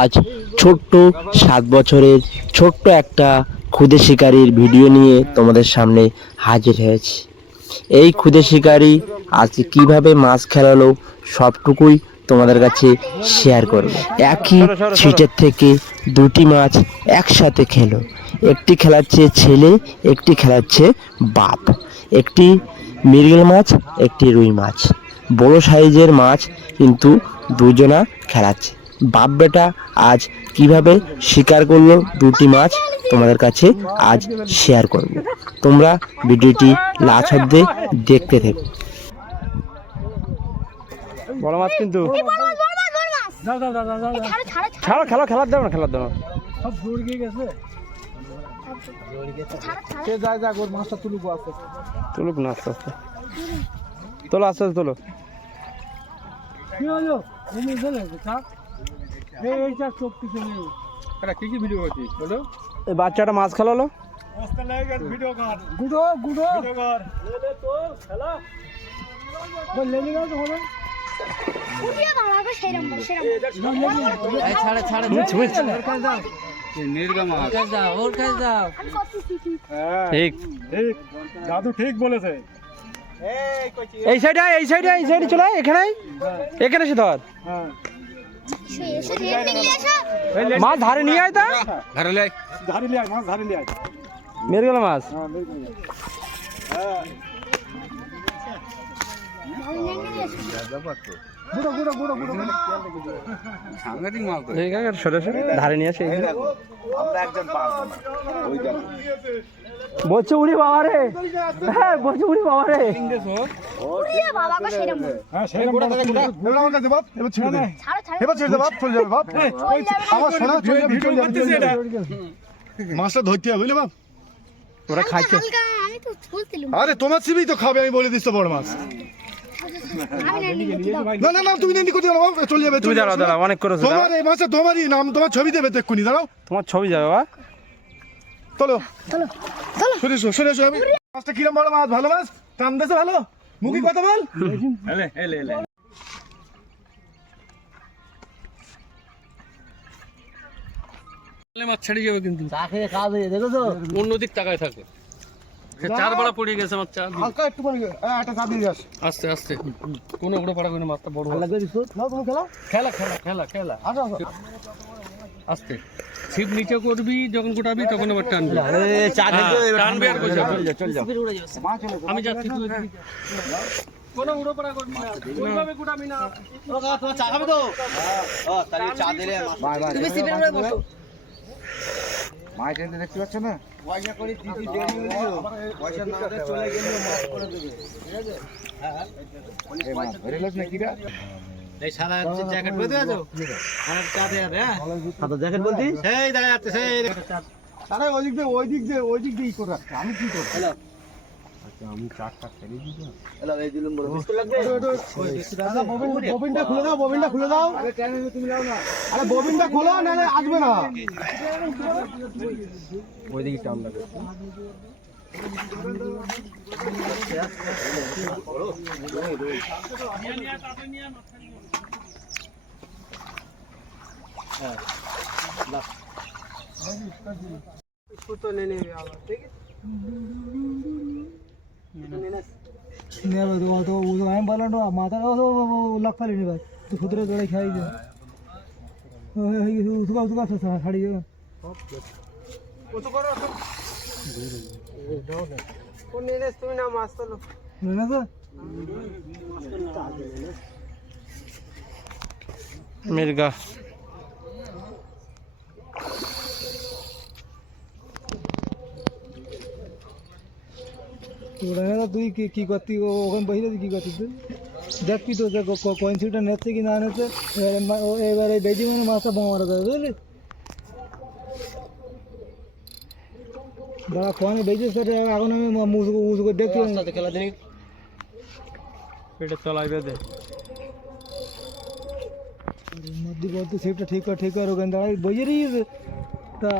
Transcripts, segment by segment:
আজ ছোট্ট 7 বছরের ছোট্ট একটা ক্ষুদে শিকারীর ভিডিও নিয়ে তোমাদের সামনে হাজির হয়েছি। এই ক্ষুদে শিকারী আজকে কিভাবে মাছ খেলালো সবটুকুই তোমাদের কাছে শেয়ার করব। একই ছিটের থেকে দুটি মাছ একসাথে খেলো। একটি খেলাচ্ছে ছেলে, একটি খেলাচ্ছে বাপ। একটি মৃগেল মাছ, একটি রুই মাছ। বড় সাইজের মাছ কিন্তু দুজনা খেলাচ্ছে। বাপ বেটা আজ কিভাবে শিকার করলো দুটি মাছ তোমাদের কাছে আজ শেয়ার করব। তোমরা ভিডিওটি লাস্ট অবধি দেখতে থেকো। বড় মাছ কিন্তু ছাড়ো খেলো, খেলার দাও না, খেলার দাও সব জোর গিয়ে গেছে। যায় যাক, ওর মাছটা তুলুক আস্তে তুলুক না, আস্তে আস্তে তোলো, আস্তে আস্তে তোলো। কি হলো কি কি ভিডিও করছিস বলো? এই বাচ্চাটা মাছ খেলালো। গুডো গুডো দাদু ঠিক বলেছে। এই সাইডে এই সাইডে এই সাইডে চলে এখানে এখানে এসে ধর মাছ ধারে নিয়ে আয়। তা ধারে নিয়ে আয়, মাছ ধারে নিয়ে আয়। মেরে গেল মাছ। ধারে নিয়ে আসে বলছে উড়ি বাবা রে, হ্যাঁ বলছে উড়ি বাবা রে। মাছটা ধরতে হবে বুঝলে বাপ, ওরা খাইছে। আরে তোমার ছিবি তো খাবে, আমি বলে দিস তো বড় মাছ। না না না তুমি নেন্দি করতে দাঁড়াও, চলে যাবে। তুমি দাঁড়াও দাঁড়াও, অনেক করেছো। তোমার এই মাছটা তোমারই নাম, তোমার ছবি দেবে তো এক্ষুনি। দাঁড়াও, তোমার ছবি যাবে বাবা। চলো চলো চলো, সরে এসো সরে এসো। আমি মাছটা কিরম বড় মাছ? ভালো মাছ, কাম দেছে ভালো। মুখি কথা বল। এলে এলে এলে মাছ ছেড়ে যাবে কিন্তু তাকে কাজ হয়ে দেখো অন্যদিক তাকায় থাকে। চার বড়া পড়ে গেছে মাছ, চার হালকা একটু পড়ে গেছে। একটা চাপ দিয়ে যাস আস্তে আস্তে, কোন উড়ে পড়া কোন মাছটা বড় লাগে দিছো। নাও তুমি খেলা খেলা খেলা খেলা খেলা। আসো আসো আস্তে, ছিপ নিচে করবি, যখন গোটাবি তখন আবার টানবি। আরে চা খেতে টানবি আর বসে চল যা চল যা। আমি যাচ্ছি, তুই কোন উড়ে পড়া করবি না, ওইভাবে গোটাবি না। ও কাকা তোমার চা খাবে তো? হ্যাঁ তাহলে চা দিলে তুমি ছিপের উপরে বসো। মাছ এনে দেখতে পাচ্ছ না, পয়সা করে দিদি দেরি হলো, পয়সা না দিয়ে চলে গেলে মাছ করে দেবে। ঠিক আছে? হ্যাঁ এই মাছ ধরে লস না কিরা। এই সাদা জ্যাকেট পরে আছো, আর চা দে। হ্যাঁ সাদা জ্যাকেট বলতি সেই দেখা যাচ্ছে। সেই আরে ওই দিক দিয়ে করে রাখছে। আমি কি করব? হ্যালো আচ্ছা, আমি চারটা ছেড়ে দিই। হ্যালো এই দিলুম বড় বিস্কুট লাগবে। দাদা ববিনটা খুলে দাও, ববিনটা খুলে দাও। আরে কেন তুমি লাও না? আরে ববিনটা খোলো, না না আসবে না। ওই দিকে টান লাগে। হ্যাঁ লাস্ট বিস্কুট তো ले लेंगे आवाज। ठीक है तो আমি বললাম মাথা লক্ষ্য নি ভাই, তো খুদরে জড়ে খাই দে। উসকা উসকা ছাড়ি যাবে কত করো কোন নিলেস তুমি না মাছ তোলো না তো মির্গা। তুই কি করতি ওখানে বসে কি করতি? তুই দেখবি তো কয়েন্সিটা নেচ্ছে কি না নেচ্ছে। এবারে বেজি মানে মাছটা বোমা মারা যাবে বুঝলি। দাদা কোয়ানে বেজি স্যার, এখন আমি মুজ করে দেখছি খেলা দিন পেটে তলায় বেঁধে নদী বলতে সেটা ঠিক কর ওখানে দাঁড়াই বইয়েরই তা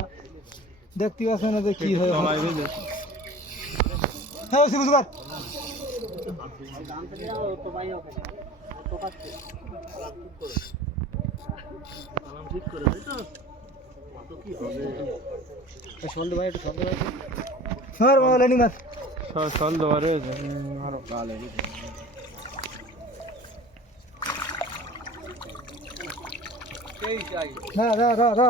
দেখতে পাচ্ছে না যে কি হয় তলায় বেঁধে। হ্যাঁ না